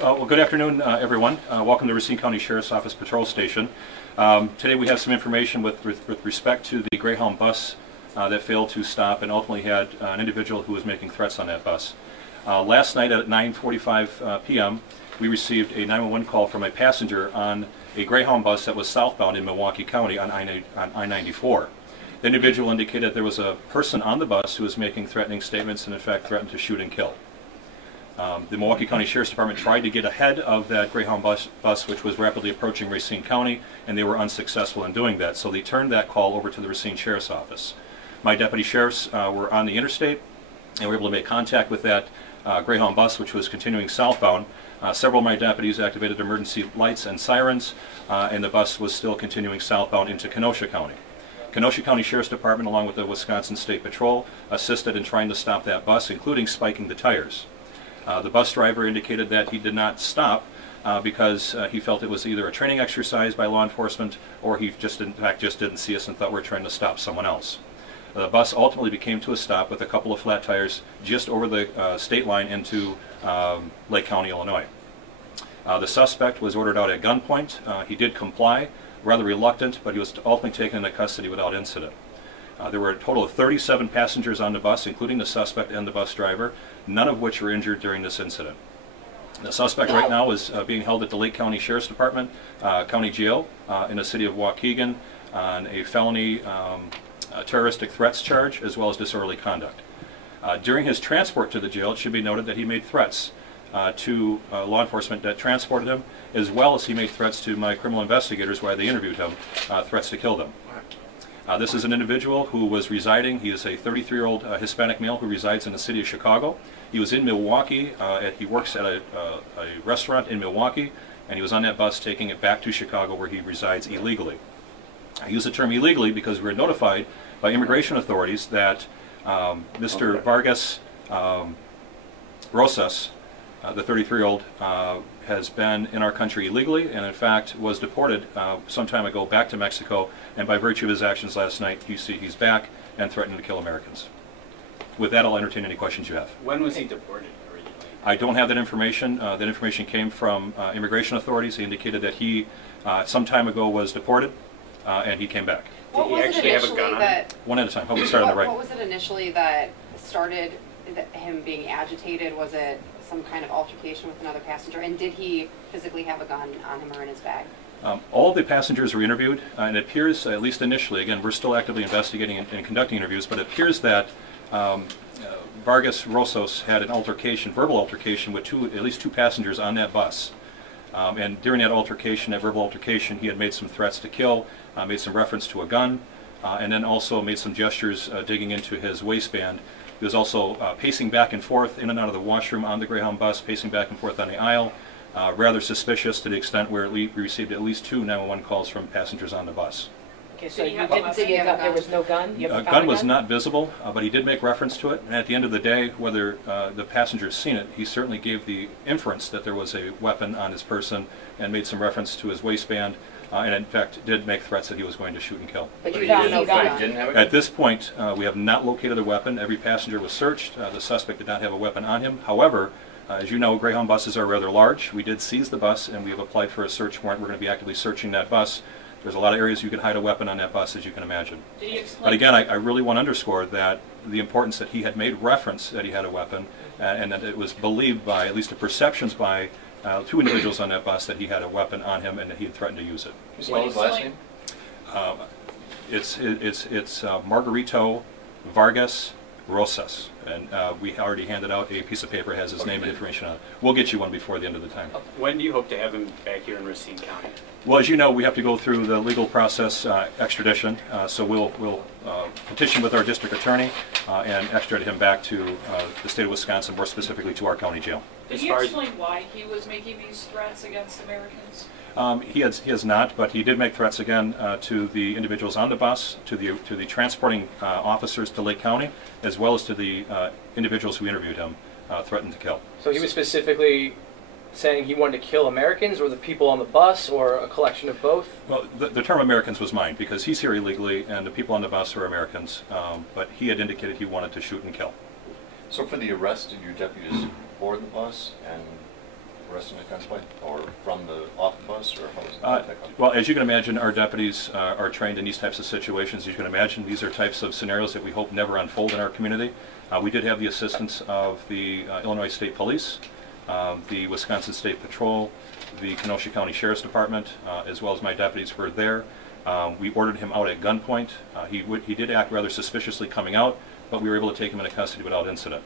Well, good afternoon, everyone. Welcome to Racine County Sheriff's Office Patrol Station. Today we have some information with respect to the Greyhound bus that failed to stop and ultimately had an individual who was making threats on that bus. Last night at 9:45 p.m. we received a 911 call from a passenger on a Greyhound bus that was southbound in Milwaukee County on I-94. The individual indicated there was a person on the bus who was making threatening statements and in fact threatened to shoot and kill. The Milwaukee County Sheriff's Department tried to get ahead of that Greyhound bus which was rapidly approaching Racine County, and they were unsuccessful in doing that. So they turned that call over to the Racine Sheriff's Office. My deputy sheriffs were on the interstate and were able to make contact with that Greyhound bus which was continuing southbound. Several of my deputies activated emergency lights and sirens, and the bus was still continuing southbound into Kenosha County. Kenosha County Sheriff's Department, along with the Wisconsin State Patrol, assisted in trying to stop that bus, including spiking the tires. The bus driver indicated that he did not stop because he felt it was either a training exercise by law enforcement or he just in fact just didn't see us and thought we were trying to stop someone else. The bus ultimately became to a stop with a couple of flat tires just over the state line into Lake County, Illinois. The suspect was ordered out at gunpoint. He did comply, rather reluctant, but he was ultimately taken into custody without incident. There were a total of 37 passengers on the bus, including the suspect and the bus driver, none of which were injured during this incident. The suspect right now is being held at the Lake County Sheriff's Department, County Jail in the city of Waukegan on a felony terroristic threats charge as well as disorderly conduct. During his transport to the jail, it should be noted that he made threats to law enforcement that transported him, as well as he made threats to my criminal investigators while they interviewed him, threats to kill them. This is an individual who was residing, he is a 33-year-old Hispanic male who resides in the city of Chicago. He was in Milwaukee, he works at a restaurant in Milwaukee, and he was on that bus taking it back to Chicago where he resides illegally. I use the term illegally because we were notified by immigration authorities that Mr. Vargas Rosas, the 33-year-old, has been in our country illegally and in fact was deported some time ago back to Mexico, and by virtue of his actions last night you see he's back and threatening to kill Americans. With that, I'll entertain any questions you have. When was he deported originally? I don't have that information. That information came from immigration authorities. He indicated that he some time ago was deported and he came back. Did he actually have a gun on him? One at a time. Hope we start on the right. What was it initially that started him being agitated? Was it some kind of altercation with another passenger? And did he physically have a gun on him or in his bag? All of the passengers were interviewed, and it appears, at least initially, again, we're still actively investigating and conducting interviews, but it appears that Vargas Rosas had an altercation, verbal altercation, with at least two passengers on that bus. And during that altercation, that verbal altercation, he had made some threats to kill, made some reference to a gun, and then also made some gestures digging into his waistband. He was also pacing back and forth in and out of the washroom on the Greyhound bus, pacing back and forth on the aisle, rather suspicious to the extent where we received at least two 911 calls from passengers on the bus. Okay, so you didn't see a gun? There was no gun? A gun was not visible, but he did make reference to it, and at the end of the day, whether the passengers seen it, he certainly gave the inference that there was a weapon on his person and made some reference to his waistband, and in fact did make threats that he was going to shoot and kill. But you found no gun? At this point, we have not located a weapon. Every passenger was searched. The suspect did not have a weapon on him. However, as you know, Greyhound buses are rather large. We did seize the bus, and we have applied for a search warrant. We're going to be actively searching that bus. There's a lot of areas you can hide a weapon on that bus, as you can imagine. But again, I really want to underscore that the importance that he had made reference that he had a weapon, and that it was believed by, at least the perceptions by, two individuals on that bus that he had a weapon on him and that he had threatened to use it. Can you spell his last name? It's Margarito Vargas Rosas, and we already handed out a piece of paper that has his name and information on it. We'll get you one before the end of the time. When do you hope to have him back here in Racine County? Well, as you know, we have to go through the legal process, extradition, so we'll petition with our district attorney and extradite him back to the state of Wisconsin, more specifically to our county jail. Did he explain why he was making these threats against Americans? He has not, but he did make threats again to the individuals on the bus, to the transporting officers to Lake County, as well as to the individuals who interviewed him, threatened to kill. So he was specifically saying he wanted to kill Americans, or the people on the bus, or a collection of both? Well, the term Americans was mine, because he's here illegally, and the people on the bus are Americans, but he had indicated he wanted to shoot and kill. So for the arrest, did your deputies board the bus and arresting at gunpoint, or from the off the bus, or how was that? Well, as you can imagine, our deputies are trained in these types of situations. As you can imagine, these are types of scenarios that we hope never unfold in our community. We did have the assistance of the Illinois State Police, the Wisconsin State Patrol, the Kenosha County Sheriff's Department, as well as my deputies were there. We ordered him out at gunpoint. He did act rather suspiciously coming out, but we were able to take him into custody without incident.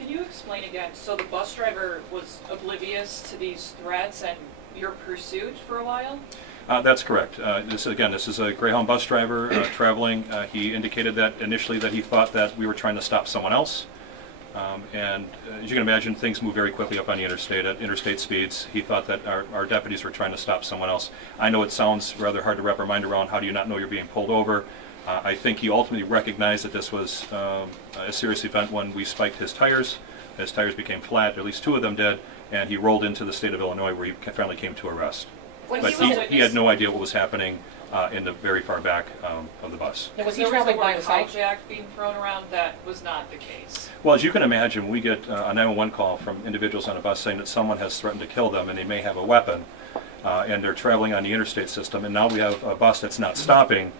Can you explain again? So the bus driver was oblivious to these threats and your pursuit for a while? That's correct. This is a Greyhound bus driver traveling. He indicated that initially that he thought that we were trying to stop someone else. And as you can imagine, things move very quickly up on the interstate at interstate speeds. He thought that our deputies were trying to stop someone else. I know it sounds rather hard to wrap our mind around. How do you not know you're being pulled over? I think he ultimately recognized that this was a serious event when we spiked his tires. His tires became flat, or at least two of them did, and he rolled into the state of Illinois, where he finally came to arrest. But he had no idea what was happening in the very far back of the bus. Was he traveling by himself? Hijack being thrown around? That was not the case. Well, as you can imagine, we get a 911 call from individuals on a bus saying that someone has threatened to kill them and they may have a weapon, and they're traveling on the interstate system, and now we have a bus that's not stopping.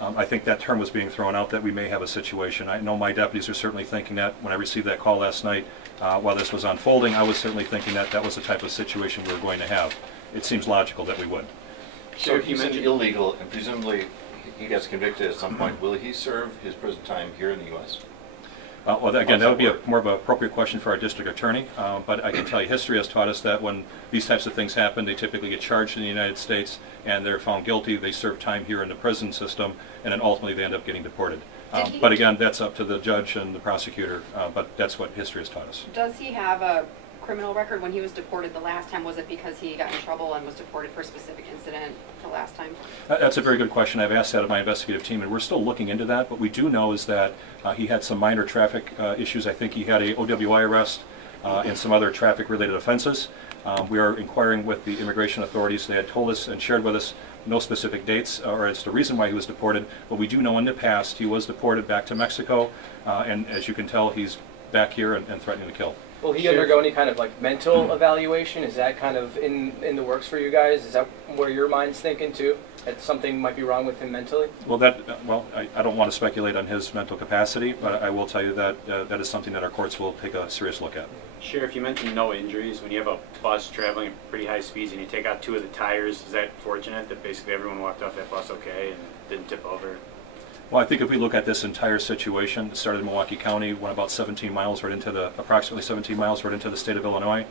I think that term was being thrown out, that we may have a situation. I know my deputies are certainly thinking that. When I received that call last night, while this was unfolding, I was certainly thinking that that was the type of situation we were going to have. It seems logical that we would. So if he's illegal, and presumably he gets convicted at some point, will he serve his prison time here in the U.S.? Well, again, that would be more of an appropriate question for our district attorney, but I can tell you history has taught us that when these types of things happen, they typically get charged in the United States, and they're found guilty, they serve time here in the prison system, and then ultimately they end up getting deported. But again, that's up to the judge and the prosecutor, but that's what history has taught us. Does he have a criminal record? When he was deported the last time, was it because he got in trouble and was deported for a specific incident the last time? That's a very good question. I've asked that of my investigative team, and we're still looking into that. What we do know is that he had some minor traffic issues. I think he had a OWI arrest and some other traffic-related offenses. We are inquiring with the immigration authorities. They had told us and shared with us no specific dates or as to the reason why he was deported, but we do know in the past he was deported back to Mexico, and as you can tell, he's back here and threatening to kill. Will he undergo any kind of like mental evaluation? Is that kind of in the works for you guys? Is that where your mind's thinking too? That something might be wrong with him mentally? Well, I don't want to speculate on his mental capacity, but I will tell you that that is something that our courts will take a serious look at. Sheriff, you mentioned no injuries. When you have a bus traveling at pretty high speeds and you take out two of the tires, is that fortunate that basically everyone walked off that bus okay and didn't tip over? Well, I think if we look at this entire situation, it started in Milwaukee County, went about 17 miles right into approximately 17 miles right into the state of Illinois.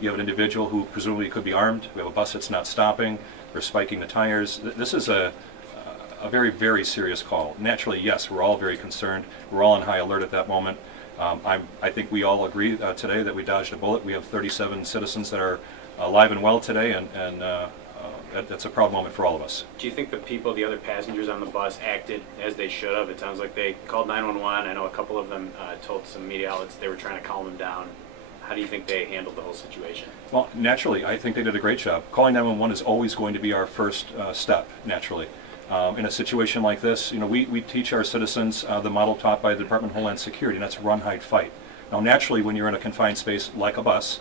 You have an individual who presumably could be armed. We have a bus that's not stopping. They're spiking the tires. This is a very, very serious call. Naturally, yes, we're all very concerned. We're all on high alert at that moment. I think we all agree today that we dodged a bullet. We have 37 citizens that are alive and well today, and that's a proud moment for all of us. Do you think the other passengers on the bus acted as they should have? It sounds like they called 911. I know a couple of them told some media outlets they were trying to calm them down. How do you think they handled the whole situation? Well, naturally, I think they did a great job. Calling 911 is always going to be our first step, naturally. In a situation like this, we teach our citizens the model taught by the Department of Homeland Security, and that's run, hide, fight. Now, naturally, when you're in a confined space like a bus,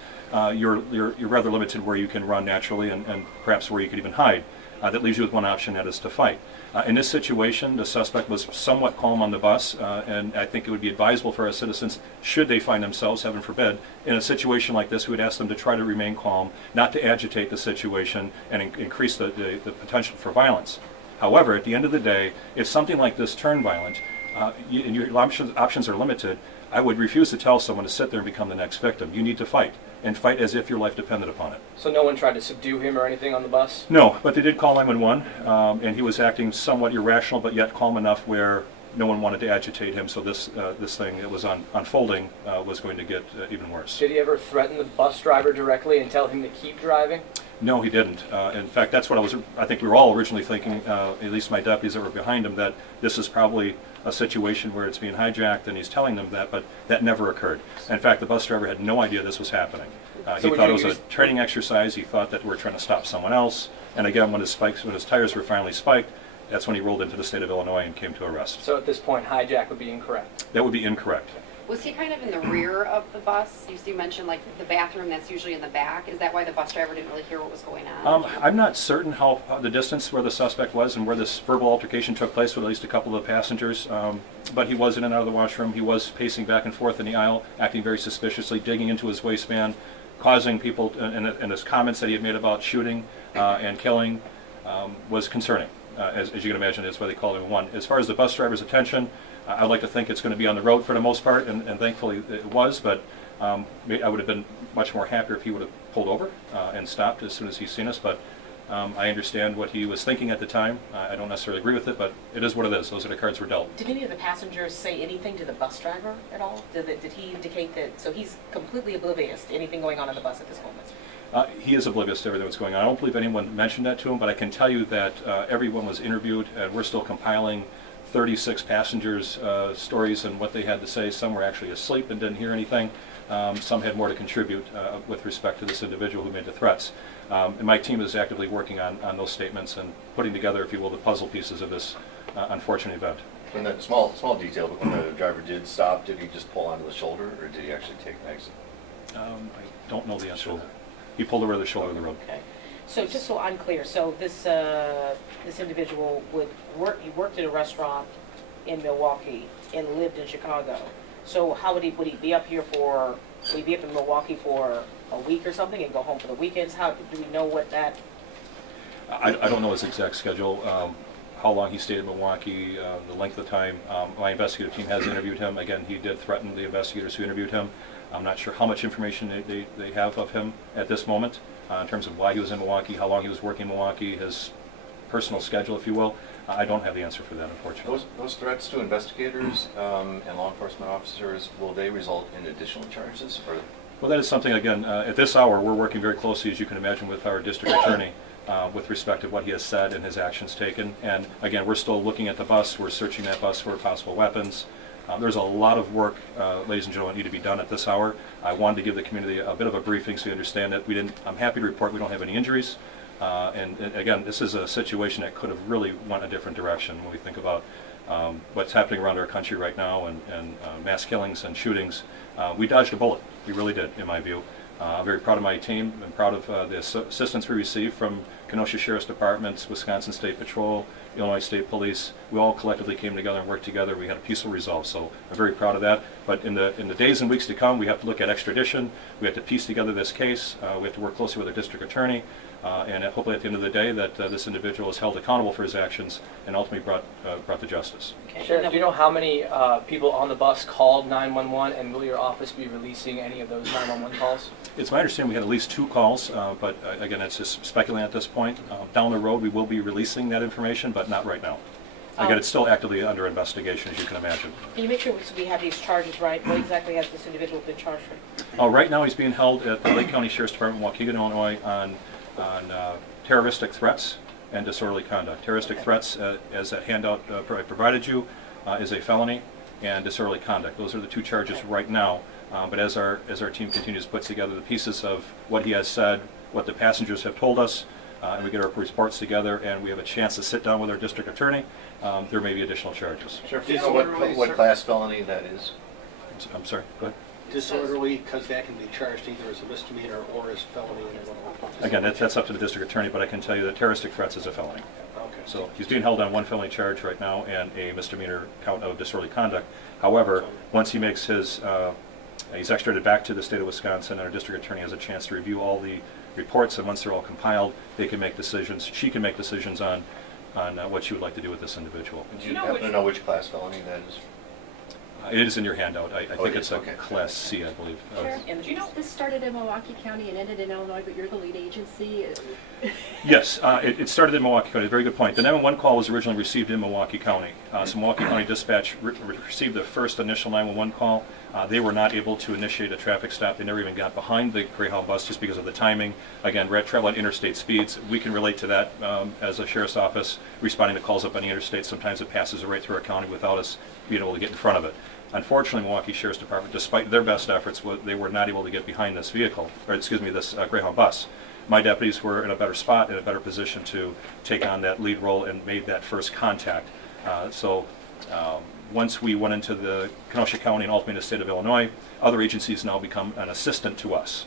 you're rather limited where you can run naturally and perhaps where you could even hide. That leaves you with one option, that is to fight. In this situation, the suspect was somewhat calm on the bus, and I think it would be advisable for our citizens, should they find themselves, heaven forbid, in a situation like this, we would ask them to try to remain calm, not to agitate the situation and increase the potential for violence. However, at the end of the day, if something like this turned violent, and your options are limited, I would refuse to tell someone to sit there and become the next victim. You need to fight, and fight as if your life depended upon it. So no one tried to subdue him or anything on the bus? No, but they did call 911, and he was acting somewhat irrational, but yet calm enough where no one wanted to agitate him, so this thing that was unfolding was going to get even worse. Did he ever threaten the bus driver directly and tell him to keep driving? No, he didn't. In fact, that's what I think we were all originally thinking, at least my deputies that were behind him, that this is probably a situation where it's being hijacked, and he's telling them that, but that never occurred. In fact, the bus driver had no idea this was happening. He thought it was a training exercise. He thought that we're trying to stop someone else. And again, when his tires were finally spiked, that's when he rolled into the state of Illinois and came to arrest. So at this point, hijack would be incorrect? That would be incorrect. Was he kind of in the rear of the bus? You mentioned like the bathroom that's usually in the back. Is that why the bus driver didn't really hear what was going on? I'm not certain how the distance where the suspect was and where this verbal altercation took place with at least a couple of the passengers, but he was in and out of the washroom. He was pacing back and forth in the aisle, acting very suspiciously, digging into his waistband, causing people, and his comments that he had made about shooting and killing was concerning. As you can imagine, that's why they called him one. As far as the bus driver's attention, I'd like to think it's going to be on the road for the most part, and thankfully it was, but I would have been much more happier if he would have pulled over and stopped as soon as he's seen us, but I understand what he was thinking at the time. I don't necessarily agree with it, but it is what it is. Those are the cards we're dealt. Did any of the passengers say anything to the bus driver at all? Did he indicate that, so he's completely oblivious to anything going on in the bus at this moment? He is oblivious to everything that's going on. I don't believe anyone mentioned that to him, but I can tell you that everyone was interviewed, and we're still compiling 36 passengers' stories and what they had to say. Some were actually asleep and didn't hear anything. Some had more to contribute with respect to this individual who made the threats. And my team is actively working on those statements and putting together, if you will, the puzzle pieces of this unfortunate event. When that small detail, but when the driver did stop, did he just pull onto the shoulder, or did he actually take an exit? I don't know the answer to that. He pulled over the shoulder of the road. Okay. So just so I'm clear, so this individual he worked at a restaurant in Milwaukee and lived in Chicago. So how would he be up here for? Would he be up in Milwaukee for a week or something and go home for the weekends? How do we know what that? I don't know his exact schedule. How long he stayed in Milwaukee, the length of time. My investigative team has interviewed him. Again, he did threaten the investigators who interviewed him. I'm not sure how much information they have of him at this moment in terms of why he was in Milwaukee, how long he was working in Milwaukee, his personal schedule, if you will. I don't have the answer for that, unfortunately. Those threats to investigators and law enforcement officers, will they result in additional charges? Or? Well, that is something, again, at this hour, we're working very closely, as you can imagine, with our district attorney with respect to what he has said and his actions taken. And again, we're still looking at the bus. We're searching that bus for possible weapons. There's a lot of work, ladies and gentlemen, need to be done at this hour. I wanted to give the community a bit of a briefing so you understand that I'm happy to report we don't have any injuries. And again, this is a situation that could have really went a different direction when we think about what's happening around our country right now and mass killings and shootings. We dodged a bullet. We really did, in my view. I'm very proud of my team. I'm proud of the assistance we received from Kenosha Sheriff's Departments, Wisconsin State Patrol, Illinois State Police. We all collectively came together and worked together. We had a peaceful resolve, so I'm very proud of that. But in the days and weeks to come, we have to look at extradition. We have to piece together this case. We have to work closely with our district attorney. And hopefully at the end of the day that this individual is held accountable for his actions and ultimately brought to justice. Okay. Sheriff, do you know how many people on the bus called 911, and will your office be releasing any of those 911 calls? It's my understanding we had at least 2 calls, but again, it's just speculating at this point. Down the road, we will be releasing that information, but not right now. Again, it's still actively under investigation, as you can imagine. Can you make sure we have these charges right? What exactly has this individual been charged with? Right now, he's being held at the Lake County Sheriff's Department, Waukegan, Illinois, on terroristic threats and disorderly conduct. Terroristic threats, as that handout I provided you, is a felony, and disorderly conduct. Those are the 2 charges right now. But as our team continues to put together the pieces of what he has said, what the passengers have told us, and we get our reports together, and we have a chance to sit down with our district attorney, there may be additional charges. Sheriff, do you know what class felony that is? I'm sorry, go ahead. Disorderly, because that can be charged either as a misdemeanor or as felony. Again, that's up to the district attorney, but I can tell you that terroristic threats is a felony. Okay. So he's being held on 1 felony charge right now and a misdemeanor count of disorderly conduct. However, once he makes his, he's extradited back to the state of Wisconsin, and our district attorney has a chance to review all the reports, and once they're all compiled, they can make decisions. She can make decisions on what she would like to do with this individual. Do you happen to know which class felony that is? It is in your handout. I think it's okay. a Class C, I believe. Sure. Do you know this started in Milwaukee County and ended in Illinois, but you're the lead agency? Yes, it started in Milwaukee County. Very good point. The 911 call was originally received in Milwaukee County. So Milwaukee County Dispatch received the first initial 911 call. They were not able to initiate a traffic stop. They never even got behind the Greyhound bus just because of the timing. Again, travel at interstate speeds. We can relate to that as a sheriff's office, responding to calls up on the interstate. Sometimes it passes right through our county without us being able to get in front of it. Unfortunately, Milwaukee Sheriff's Department, despite their best efforts, they were not able to get behind this vehicle, or excuse me, this Greyhound bus. My deputies were in a better spot, in a better position to take on that lead role and made that first contact. So once we went into the Kenosha County and ultimately the state of Illinois, other agencies now become an assistant to us.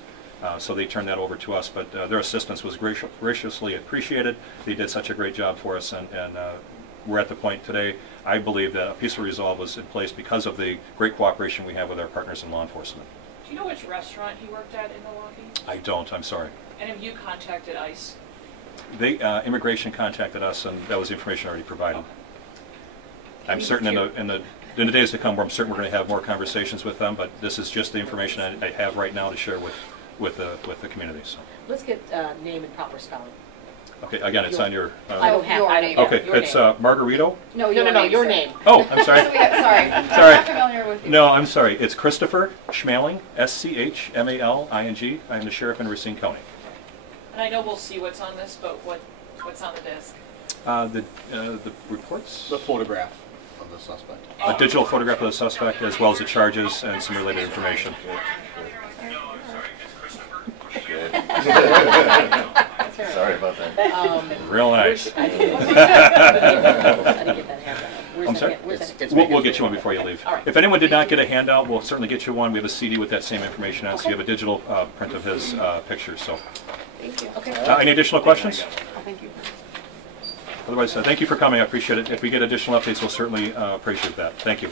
So they turned that over to us, but their assistance was graciously appreciated. They did such a great job for us, and we're at the point today, I believe, that a peaceful resolve was in place because of the great cooperation we have with our partners in law enforcement. Do you know which restaurant he worked at in Milwaukee? I don't, I'm sorry. And have you contacted ICE? They, immigration contacted us, and that was the information already provided. Okay. I'm certain in the days to come, I'm certain we're going to have more conversations with them, but this is just the information I have right now to share with the community. So. Let's get name and proper spelling. Okay, again, it's on your... I don't have, your I name. don't, okay, your it's name. Margarito? No, No, your sir. name. Oh, I'm sorry. Sorry. I'm Sorry. not familiar with you. No, I'm sorry. It's Christopher Schmaling, S-C-H-M-A-L-I-N-G. I'm the sheriff in Racine County. And I know we'll see what's on this, but what's on the disc? The reports? The photograph of the suspect. A digital photograph of the suspect, as well as the charges and some related information. Sorry about that. Real nice. I didn't get that handout. I'm sorry? Where's that? We'll get you one before you leave. All right. If anyone did not get a handout, we'll certainly get you one. We have a CD with that same information on, so you have a digital print of his pictures. So, Thank you. Okay. any additional questions? Oh, thank you. Otherwise, thank you for coming. I appreciate it. If we get additional updates, we'll certainly appreciate that. Thank you.